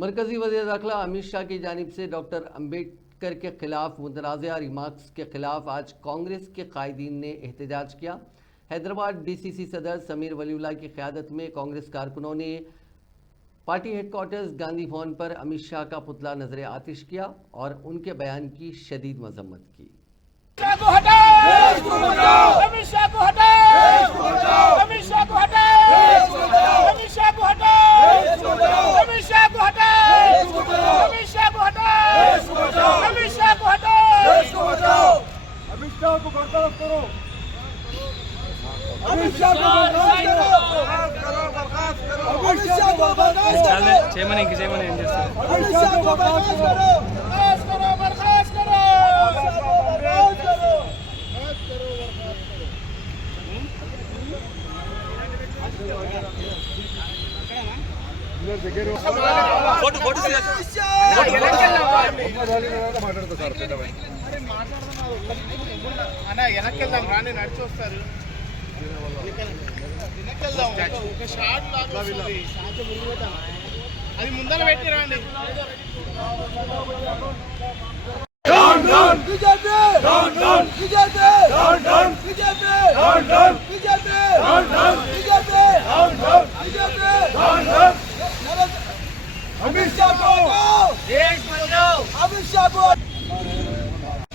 मरकजी वज़ीर दाखिला अमित शाह की जानिब से डॉक्टर अम्बेडकर के खिलाफ मुतनाज़ा रिमार्क्स के खिलाफ आज कांग्रेस के कायदीन ने एहतजाज किया। हैदराबाद DCC सदर समीर वलीउल्लाह की क़यादत में कांग्रेस कारकुनों ने पार्टी हेडक्वार्टर्स गांधी भवन पर अमित शाह का पुतला नजर आतिश किया और उनके बयान की शदीद मजम्मत की। వెనక్కెళ్దాం రాని నడిచి వస్తారు అది ముందర పెట్టి రాండి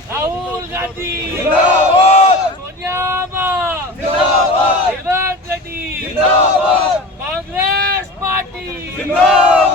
राहुल गांधी जिंदाबाद, सोनिया जिंदाबाद, रेवंत रेड्डी जिंदाबाद, कांग्रेस पार्टी जिंदाबाद।